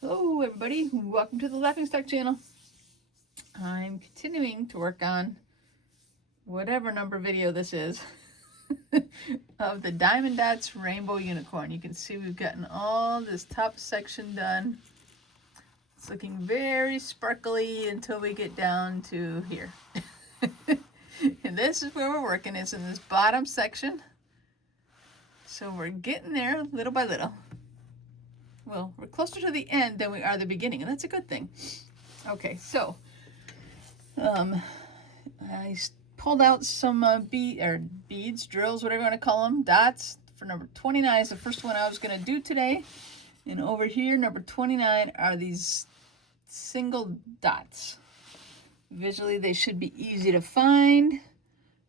Hello everybody, welcome to the Laughing Stock channel. I'm continuing to work on whatever number video this is of the Diamond Dotz Rainbow Unicorn. You can see we've gotten all this top section done. It's looking very sparkly until we get down to here. And this is where we're working, is in this bottom section. So we're getting there little by little. Well, we're closer to the end than we are the beginning, and that's a good thing. Okay, so I pulled out some beads, drills, whatever you want to call them, dots. For number 29 is the first one I was going to do today. And over here, number 29 are these single dots. Visually, they should be easy to find.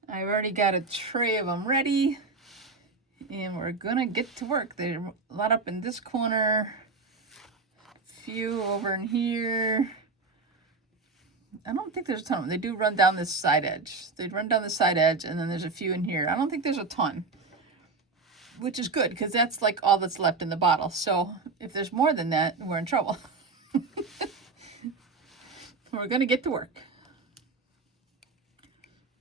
I've already got a tray of them ready. And we're going to get to work. They're a lot up in this corner, a few over in here. I don't think there's a ton of them. They do run down this side edge. They run down the side edge, and then there's a few in here. I don't think there's a ton, which is good because that's like all that's left in the bottle. So if there's more than that, we're in trouble. We're going to get to work.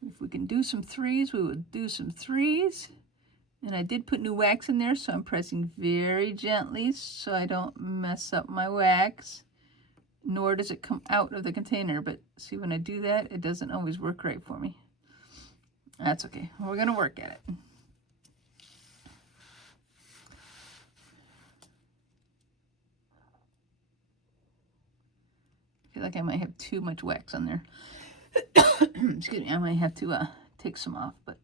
If we can do some threes, we would do some threes. And I did put new wax in there, so I'm pressing very gently so I don't mess up my wax. Nor does it come out of the container, but see, when I do that, it doesn't always work right for me. That's okay. We're going to work at it. I feel like I might have too much wax on there. Excuse me, I might have to take some off, but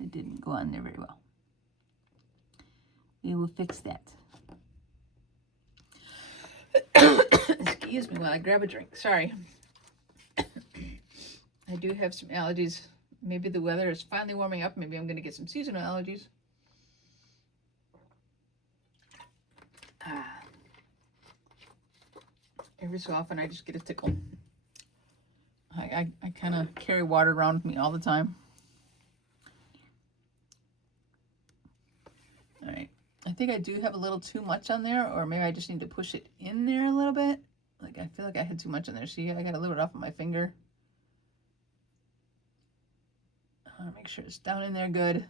it didn't go on there very well. We will fix that. Excuse me while I grab a drink. Sorry. I do have some allergies. Maybe the weather is finally warming up. Maybe I'm going to get some seasonal allergies. Every so often I just get a tickle. I kind of carry water around with me all the time. All right. I think I do have a little too much on there, or maybe I just need to push it in there a little bit. Like, I feel like I had too much on there. See, I got a little bit off of my finger. I want to make sure it's down in there good.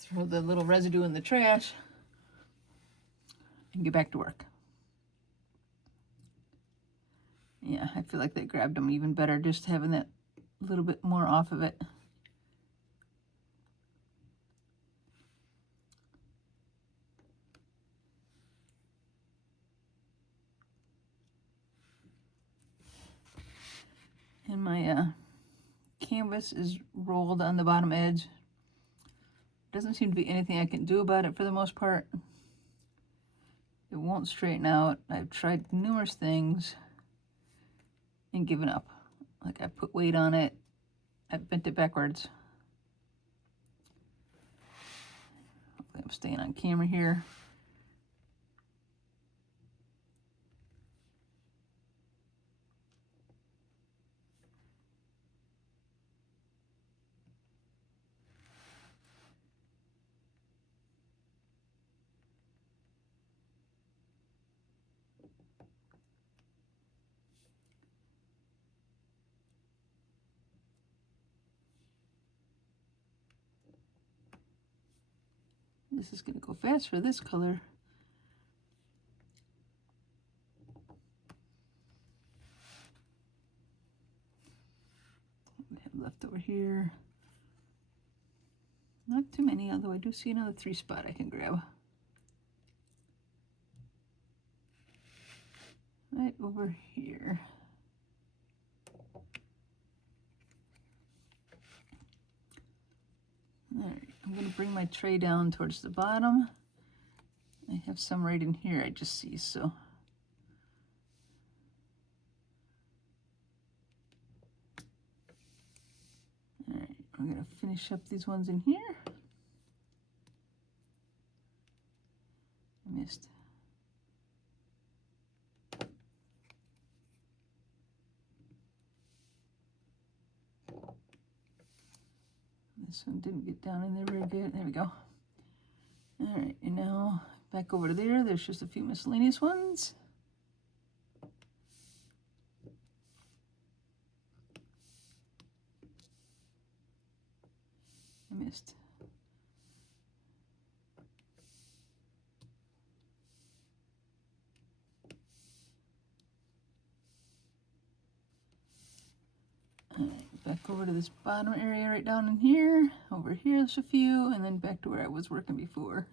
Throw the little residue in the trash and get back to work. Yeah, I feel like they grabbed them even better just having that little bit more off of it. And my canvas is rolled on the bottom edge. Doesn't seem to be anything I can do about it for the most part. It won't straighten out. I've tried numerous things and given up. Like, I put weight on it. I bent it backwards. Hopefully I'm staying on camera here. This is going to go fast for this color. We have left over here. Not too many, although I do see another 3 spot I can grab. Right over here. All right, I'm going to bring my tray down towards the bottom. I have some right in here I just see, so. All right, I'm going to finish up these ones in here. I missed. This one didn't get down in there very good. There we go. All right, and now back over to there. There's just a few miscellaneous ones. I missed. All right, back over to this bottom area right down in here. Over here there's a few, and then back to where I was working before.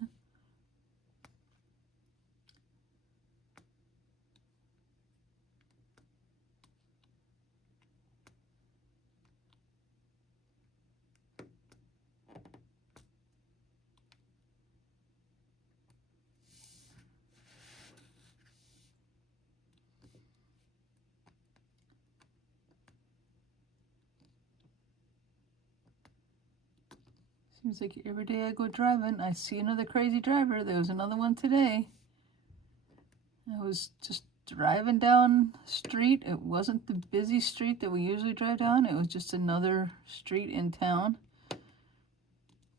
Seems like every day I go driving, I see another crazy driver. There was another one today. I was just driving down the street. It wasn't the busy street that we usually drive down. It was just another street in town.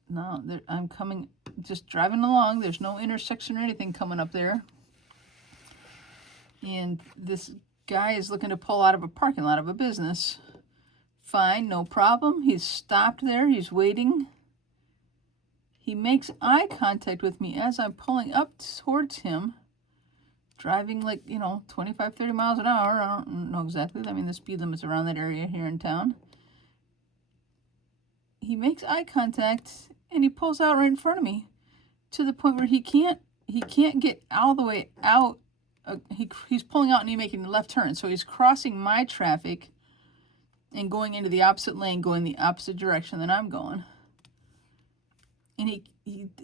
Now I'm coming, just driving along. There's no intersection or anything coming up there. And this guy is looking to pull out of a parking lot of a business. Fine, no problem. He's stopped there. He's waiting. He makes eye contact with me as I'm pulling up towards him, driving like, 25, 30 miles an hour. I don't know exactly. I mean, the speed limit's around that area here in town. He makes eye contact and he pulls out right in front of me to the point where he can't get all the way out. He's pulling out and he's making a left turn. So he's crossing my traffic and going into the opposite lane, going the opposite direction than I'm going. And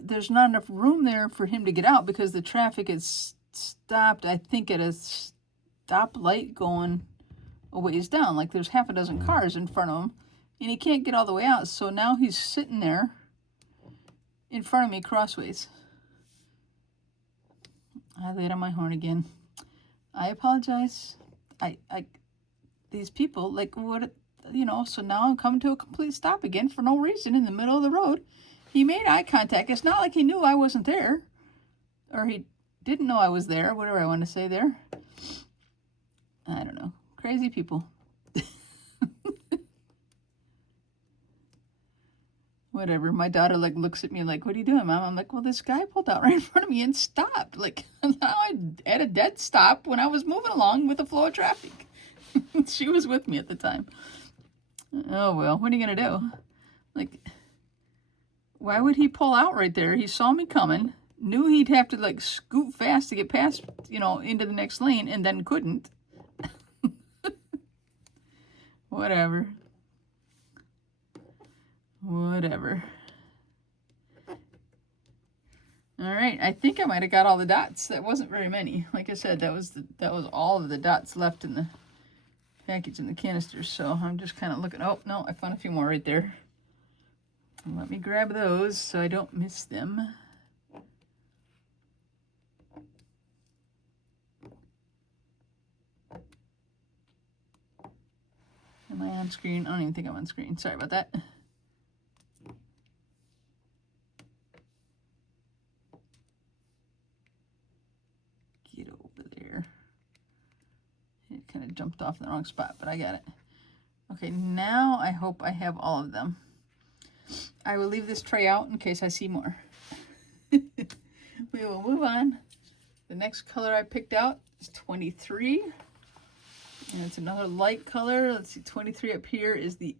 there's not enough room there for him to get out because the traffic is stopped, I think, at a stoplight going a ways down. Like there's half a dozen cars in front of him, and he can't get all the way out. So now he's sitting there in front of me crossways. I laid on my horn again. I apologize. These people, like, what, so now I'm coming to a complete stop again for no reason in the middle of the road. He made eye contact. It's not like he knew I wasn't there. Or he didn't know I was there. Whatever I want to say there. I don't know. Crazy people. Whatever. My daughter looks at me like, what are you doing, Mom? I'm like, well, this guy pulled out right in front of me and stopped. Like, now I'm at a dead stop when I was moving along with the flow of traffic. She was with me at the time. Oh, well, what are you going to do? Like, why would he pull out right there? He saw me coming, knew he'd have to scoot fast to get past, into the next lane, and then couldn't. Whatever. Whatever. All right, I think I might have got all the dots. That wasn't very many. Like I said, that was all of the dots left in the package in the canister. So I'm just kind of looking. Oh no, I found a few more right there. Let me grab those so I don't miss them. Am I on screen? I don't even think I'm on screen. Sorry about that. Get over there. It kind of jumped off in the wrong spot, but I got it. Okay, now I hope I have all of them. I will leave this tray out in case I see more. We will move on. The next color I picked out is 23. And it's another light color. Let's see, 23 up here is the,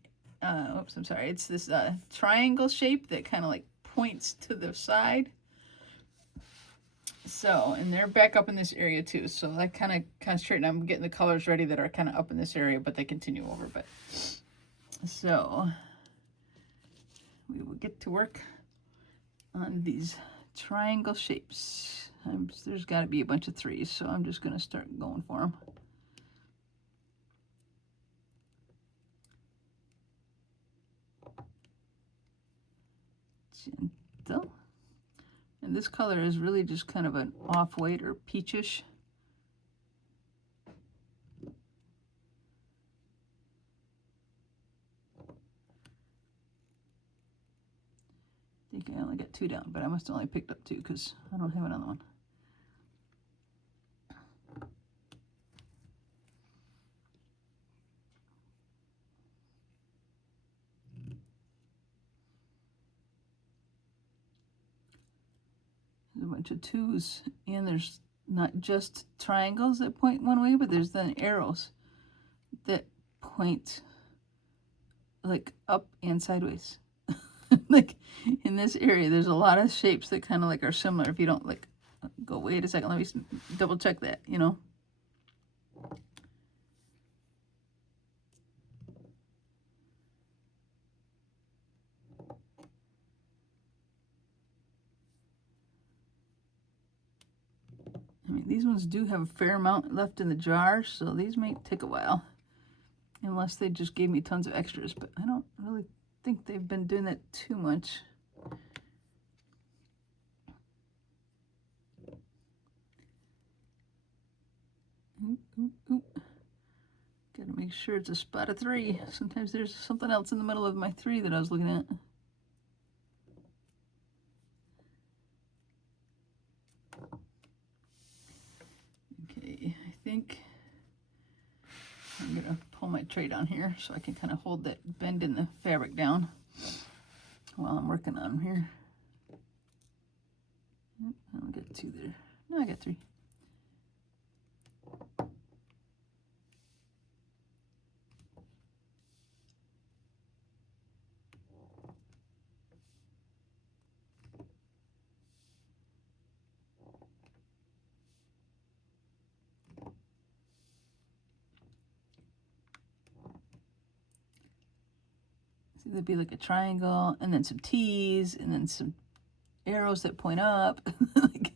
oops, I'm sorry. It's this triangle shape that kind of points to the side. So, and they're back up in this area too. So I kind of concentrate, I'm getting the colors ready that are kind of up in this area, but they continue over. But so we will get to work on these triangle shapes. There's got to be a bunch of threes, so I'm just going to start going for them. Gentle. And this color is really just kind of an off-white or peachish. I think I only got 2 down, but I must have only picked up 2 because I don't have another one. There's a bunch of 2s, and there's not just triangles that point one way, but there's then arrows that point like up and sideways. Like in this area, there's a lot of shapes that kind of like are similar. If you don't like go, wait a second, let me double check that, you know. I mean, these ones do have a fair amount left in the jar, so these may take a while. Unless they just gave me tons of extras, but I don't really think they've been doing that too much. Oop, oop, oop. Gotta make sure it's a spot of 3. Sometimes there's something else in the middle of my 3 that I was looking at. Okay, I think I'm gonna pull my tray down here so I can kind of hold that bend in the fabric down while I'm working on them here. I don't get 2 there. No, I got 3. See, there'd be like a triangle, and then some T's, and then some arrows that point up. Like,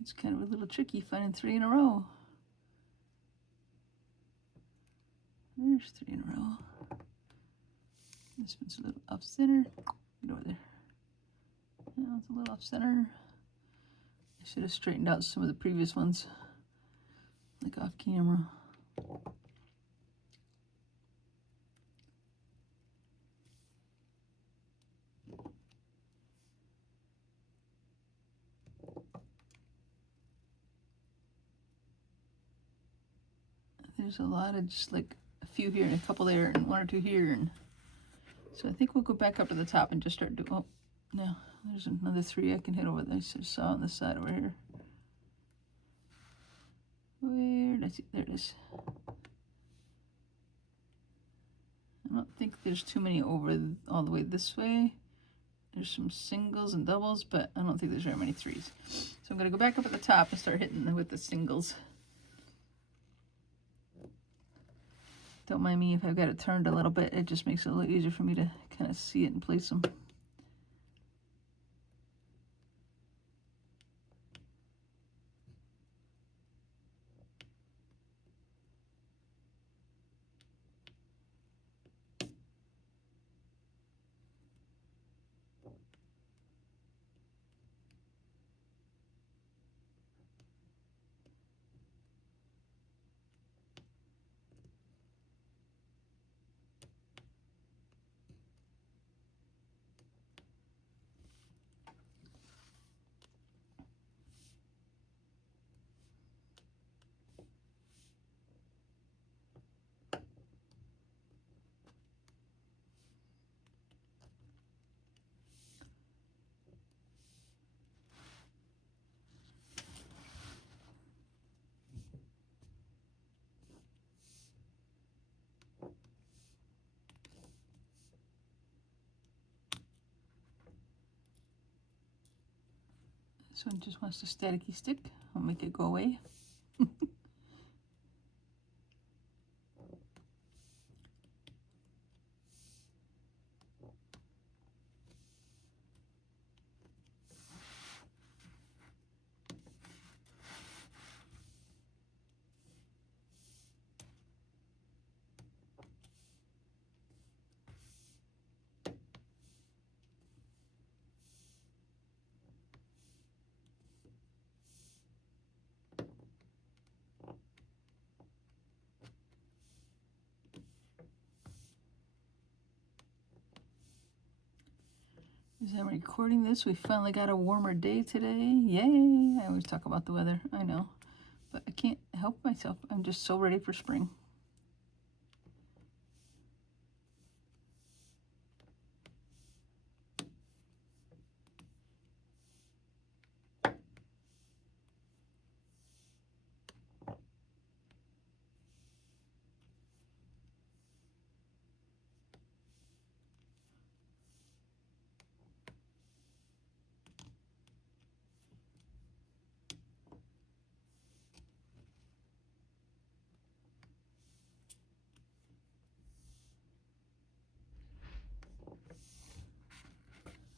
it's kind of a little tricky finding 3 in a row. There's 3 in a row. This one's a little off center. Get over there. Yeah, it's a little off center. I should have straightened out some of the previous ones, like off camera. There's a lot of just like a few here and a couple there and 1 or 2 here, and so I think we'll go back up to the top and just start doing. Oh, no, there's another 3 I can hit over there. I just saw on the side over here. Where did I see? There it is. I don't think there's too many over all the way this way. There's some singles and doubles, but I don't think there's very many 3s. So I'm going to go back up at the top and start hitting with the singles. Don't mind me if I've got it turned a little bit. It just makes it a little easier for me to kind of see it and place them. This one just wants to staticky stick. I'll make it go away. As I'm recording this, we finally got a warmer day today. Yay! I always talk about the weather, I know. But I can't help myself. I'm just so ready for spring.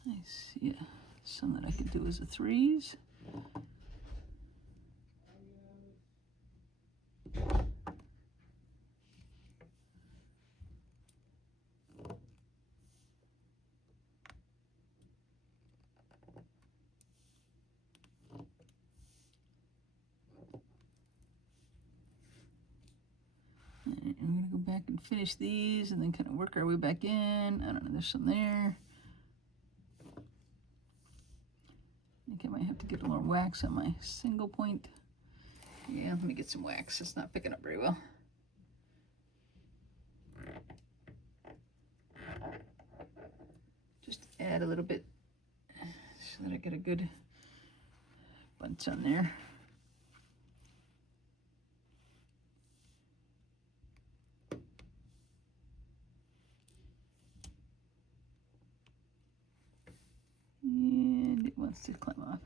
I see some that I could do as a threes. And I'm going to go back and finish these and then kind of work our way back in. I don't know, there's some there. I think I might have to get a little wax on my single point. Yeah, let me get some wax. It's not picking up very well. Just add a little bit so that I get a good bunch on there. And it wants to climb off.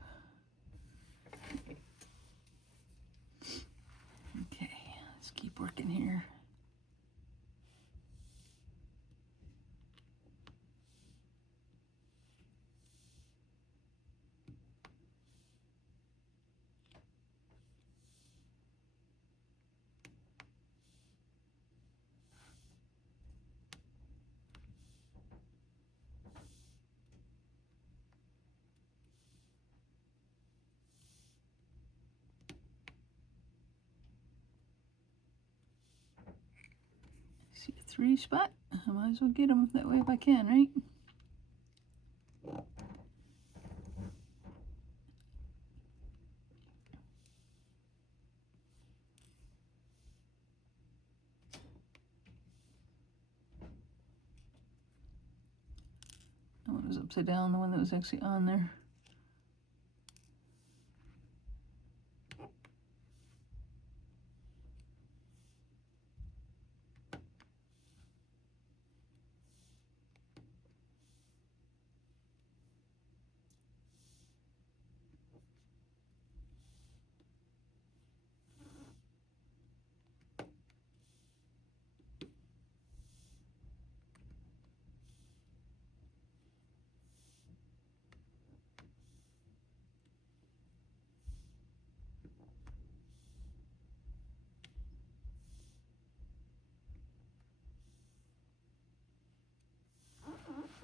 Okay, let's keep working here. See a three spot? I might as well get them that way if I can, right? That one was upside down, the one that was actually on there.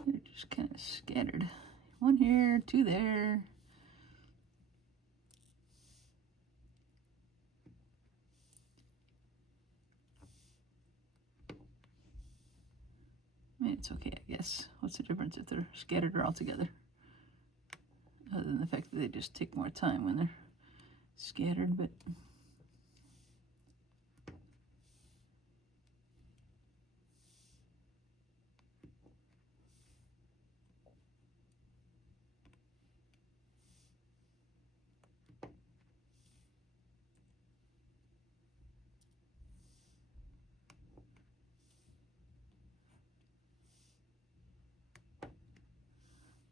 They're just kind of scattered. One here, two there. I mean, it's okay, I guess. What's the difference if they're scattered or all together? Other than the fact that they just take more time when they're scattered, but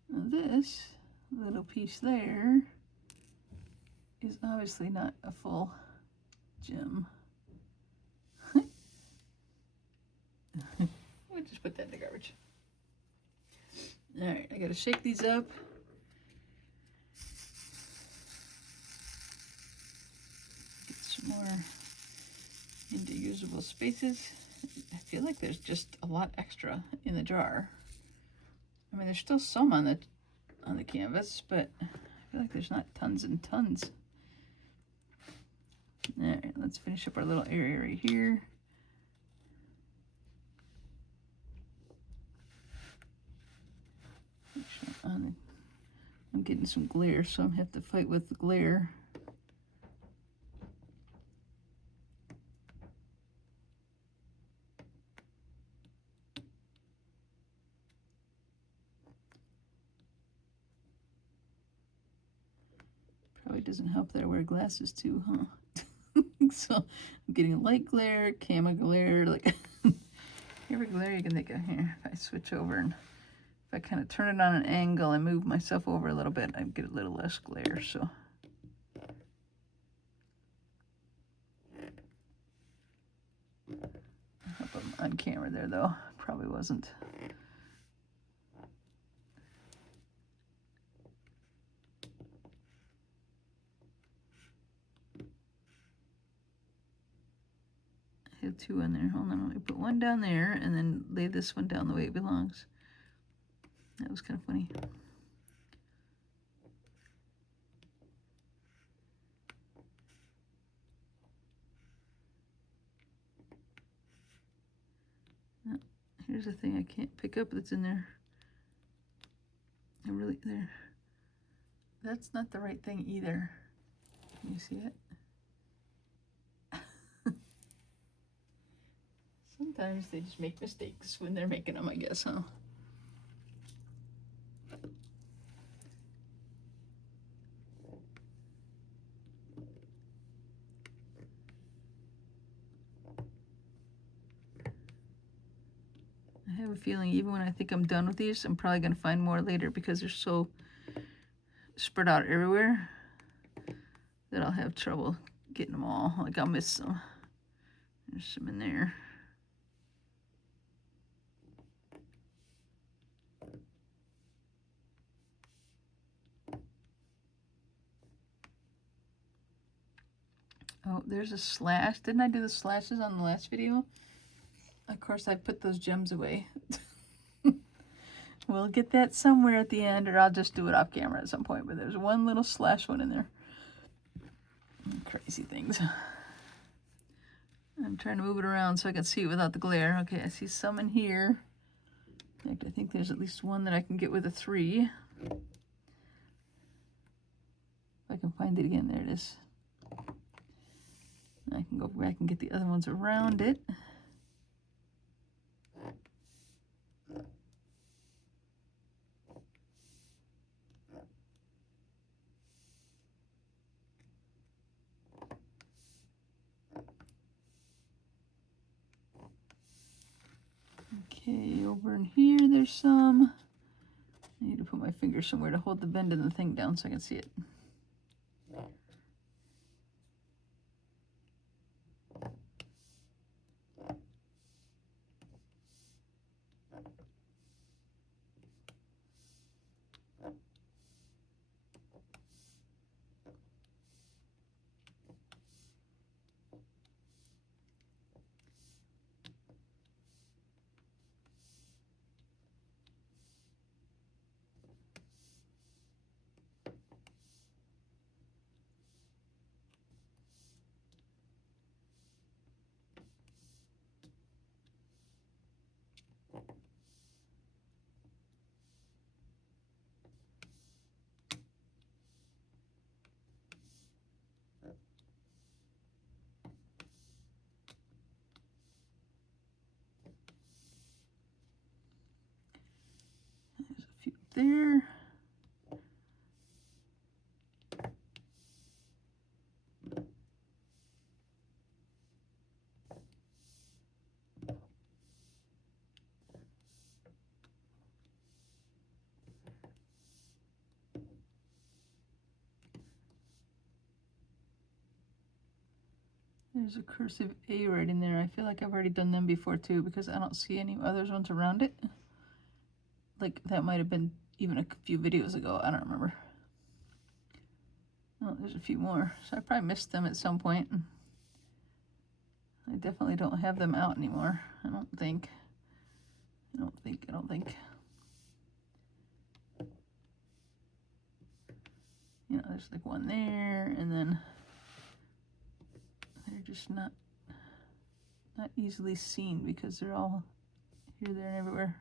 now this little piece there is obviously not a full gem. We'll just put that in the garbage. All right, I gotta shake these up. Get some more into usable spaces. I feel like there's just a lot extra in the jar. I mean, there's still some on the canvas, but I feel like there's not tons and tons. All right, let's finish up our little area right here. Make sure I'm getting some glare, so I have to fight with the glare. Probably doesn't help that I wear glasses too, huh? So I'm getting light glare, camera glare, like every glare you can think of. Here, if I switch over and if I kind of turn it on an angle and move myself over a little bit, I get a little less glare. So I hope I'm on camera there, though. Probably wasn't. I have two in there. Hold on, let me put one down there and then lay this one down the way it belongs. That was kind of funny. Oh, here's the thing I can't pick up that's in there. I really, there. That's not the right thing either. Can you see it? Sometimes they just make mistakes when they're making them, I guess, huh? I have a feeling even when I think I'm done with these, I'm probably going to find more later because they're so spread out everywhere that I'll have trouble getting them all. Like I'll miss some. There's some in there. Oh, there's a slash. Didn't I do the slashes on the last video? Of course, I put those gems away. We'll get that somewhere at the end, or I'll just do it off camera at some point. But there's one little slash one in there. Crazy things. I'm trying to move it around so I can see it without the glare. Okay, I see some in here. In fact, I think there's at least one that I can get with a 3. If I can find it again, there it is. I can go back and get the other ones around it. Okay, over in here there's some. I need to put my finger somewhere to hold the bend in the thing down so I can see it. There's a few there. There's a cursive A right in there. I feel like I've already done them before too because I don't see any other ones around it. Like that might have been even a few videos ago. I don't remember. Oh, there's a few more. So I probably missed them at some point. I definitely don't have them out anymore. I don't think. You know, there's like one there, and then they're just not easily seen because they're all here, there, and everywhere.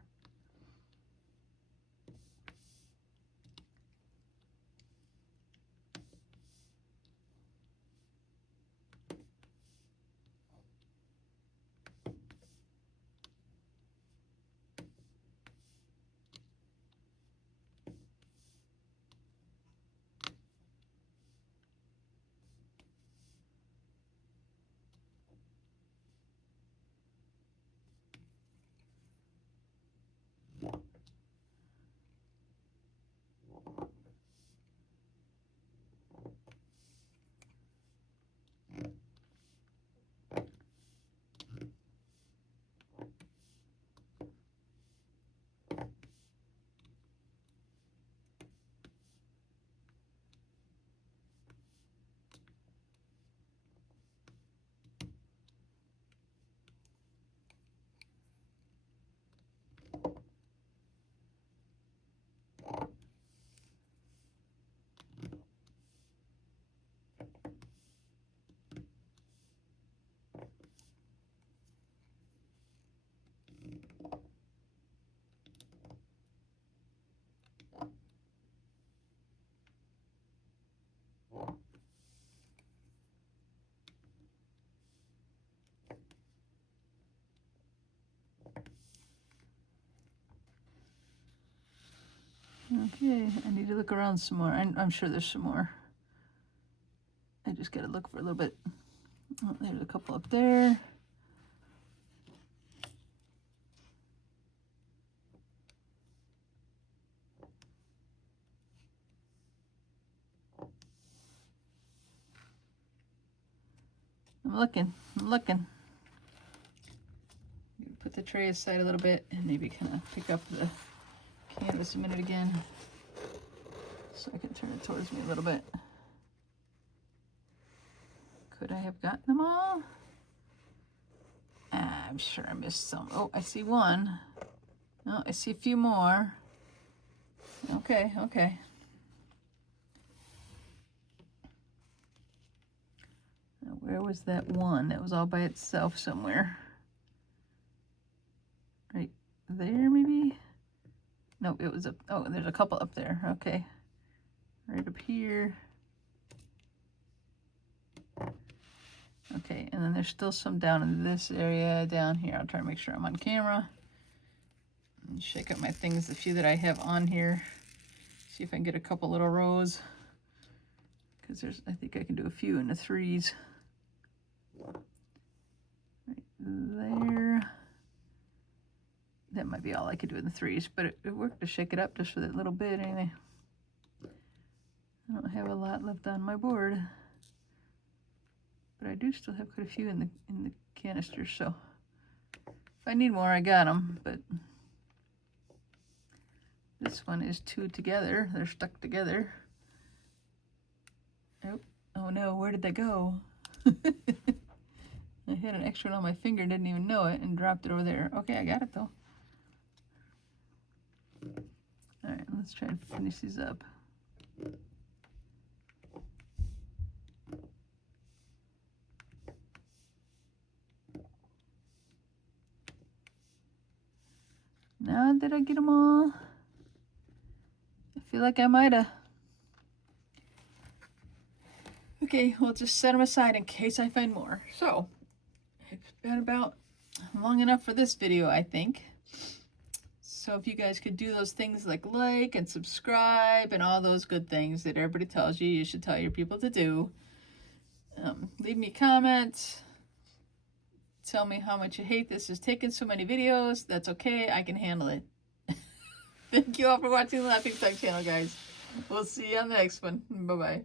Okay, I need to look around some more. I'm sure there's some more. I just gotta look for a little bit. Oh, there's a couple up there. I'm looking. Put the tray aside a little bit and maybe kind of pick up the canvas a minute again so I can turn it towards me a little bit. Could I have gotten them all? I'm sure I missed some. Oh, I see one. Oh, I see a few more. Okay. Now, where was that one? That was all by itself somewhere. Right there, maybe? No, it was up. Oh, there's a couple up there. Okay. Right up here. Okay, and then there's still some down in this area down here. I'll try to make sure I'm on camera. And shake up my things, the few that I have on here. See if I can get a couple little rows. Because I think I can do a few in the threes. Right there. That might be all I could do in the threes, but it worked to shake it up just for that little bit anyway. I don't have a lot left on my board. But I do still have quite a few in the canister, so if I need more, I got them. But this one is two together; they're stuck together. Oh no, where did they go? I had an extra one on my finger, didn't even know it, and dropped it over there. Okay, I got it though. All right, let's try and finish these up. Now, did I get them all? I feel like I might have. Okay, we'll just set them aside in case I find more. So, it's been about long enough for this video, I think. So if you guys could do those things like and subscribe and all those good things that everybody tells you you should tell your people to do. Leave me comments. Tell me how much you hate this is taking so many videos. That's okay. I can handle it. Thank you all for watching the Laughing Tongue channel, guys. We'll see you on the next one. Bye-bye.